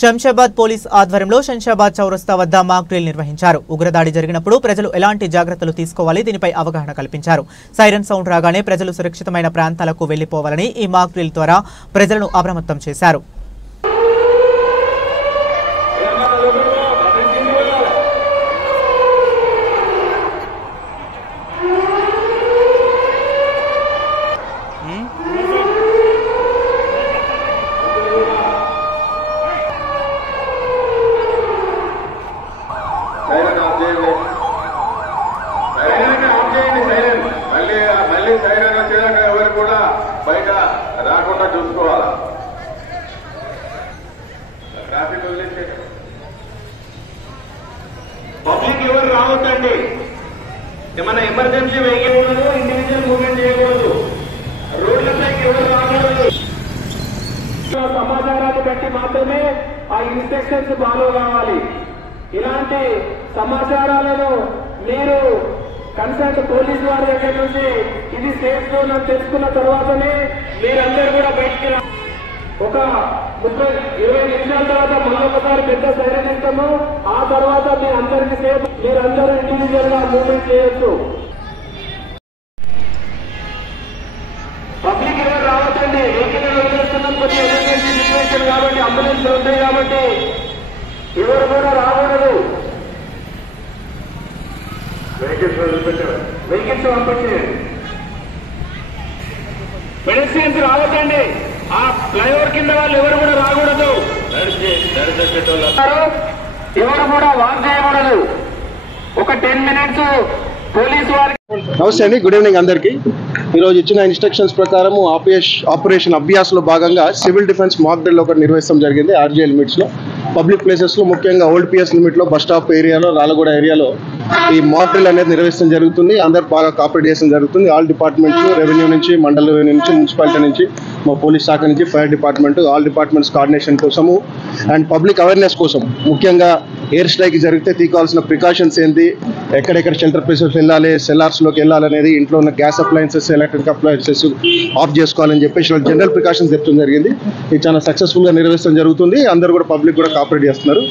Shamshabad police ఆధ్వర్యంలో శంషాబాద్ చౌరస్తా వద్ద మాక్ డ్రిల్ నిర్వహించారు. ఉగ్రదాడి జరిగినప్పుడు ప్రజలు ఎలాంటి జాగ్రత్తలు తీసుకోవాలి దీనిపై అవగాహన కల్పించారు. సైరన్ సౌండ్ రాగానే ప్రజలు సురక్షితమైన ప్రాంతాలకు వెళ్లిపోవాలని ఈ మాక్ డ్రిల్ ద్వారా ప్రజలను అప్రమత్తం చేశారు. బయట రాకుండా చూసుకోవాలా. ట్రాఫిక్ పబ్లిక్ ఎవరు రావద్దండి. ఏమైనా ఎమర్జెన్సీ వెహికల్ ఇండివిజువల్ మూవ్మెంట్ చేయకూడదు. రోడ్లపైకి ఎవరు రాకూడదు. సమాచారాన్ని బట్టి మాత్రమే ఆ ఇన్స్ట్రక్షన్స్ ఫాలో కావాలి. ఇలాంటి సమాచారాలను మీరు కన్సర్న్ పోలీసు వారి దగ్గర నుంచి ఇది సేఫ్ జోన్ అని తెలుసుకున్న తర్వాతనే మీరందరూ కూడా బయటికి రా. ఒక 30-20 నిమిషాల తర్వాత మళ్ళొకసారి పెద్ద సైరన్ ఇస్తాము. ఆ తర్వాత మీరందరికీ సేఫ్, మీరందరూ ఇండివిజువల్ గా మూవ్మెంట్ చేయొచ్చు. పబ్లిక్ ఎవరు రావచ్చండి. వెహికల్ వదిలేస్తున్నాం, కొద్దిగా ఎమర్జెన్సీ సిచ్యువేషన్ కాబట్టి అంబులెన్స్ ఉంటాయి కాబట్టి ఎవరు కూడా రాకూడదు. వెహికల్స్ పంపించండి. పెడెస్ట్రియన్స్ రావద్దండి. ఆ ఫ్లైఓవర్ కింద వాళ్ళు ఎవరు కూడా రాకూడదు. ఎవరు కూడా వాక్ చేయకూడదు. ఒక 10 మినిట్స్ పోలీసు వారికి. నమస్తే అండి, గుడ్ ఈవినింగ్ అందరికీ. ఈరోజు ఇచ్చిన ఇన్స్ట్రక్షన్స్ ప్రకారం ఆపరేషన్ అభ్యాస్లో భాగంగా సివిల్ డిఫెన్స్ మాక్ డ్రిల్ ఒకటి నిర్వహించడం జరిగింది. ఆర్జే లిమిట్స్లో పబ్లిక్ ప్లేసెస్లో, ముఖ్యంగా ఓల్డ్ పిఎస్ లిమిట్లో, బస్ స్టాప్ ఏరియాలో, రాలగూడ ఏరియాలో ఈ మాక్ డ్రిల్ అనేది నిర్వహించడం జరుగుతుంది. అందరు బాగా కోఆపరేట్ చేయడం జరుగుతుంది. ఆల్ డిపార్ట్మెంట్స్, రెవెన్యూ నుంచి, మండల రెవెన్యూ నుంచి, మున్సిపాలిటీ నుంచి, మా పోలీస్ శాఖ నుంచి, fire department, all departments coordination కోసము అండ్ పబ్లిక్ అవేర్నెస్ కోసం, ముఖ్యంగా ఎయిర్ స్ట్రైక్ జరిగితే తీసుకోవాల్సిన ప్రికాషన్స్ ఏంటి, ఎక్కడెక్కడ షెల్టర్ ప్లేసెస్ వెళ్ళాలి, సెల్లార్స్లోకి వెళ్ళాలనేది, ఇంట్లో ఉన్న gas appliances, electric appliances of చేసుకోవాలని చెప్పేసి జనరల్ ప్రికాషన్స్ చెప్తడం జరిగింది. ఇది చాలా సక్సెస్ఫుల్గా నిర్వహించడం జరుగుతుంది. అందరూ కూడా పబ్లిక్ కూడా కోఆపరేట్ చేస్తున్నారు.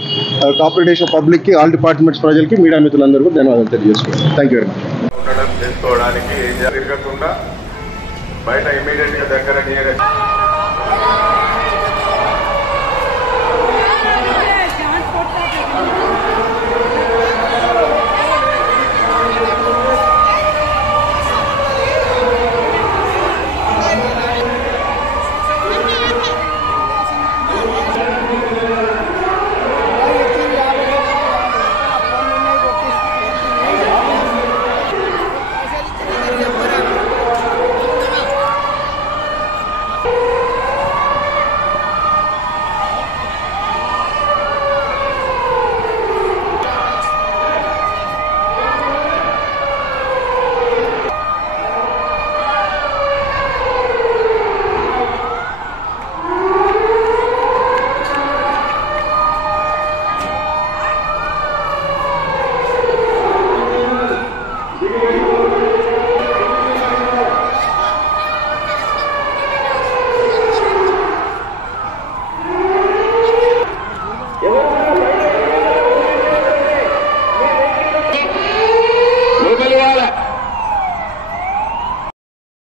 కోఆపరేట్ చేసిన పబ్లిక్కి, ఆల్ డిపార్ట్మెంట్స్ ప్రజలకి, మీడియా మిత్రులందరూ కూడా ధన్యవాదాలు తెలియజేసుకుంటారు. Thank you very much. చేసుకోవడానికి తిరగకుండా బయట ఇమీడియట్ గా దగ్గర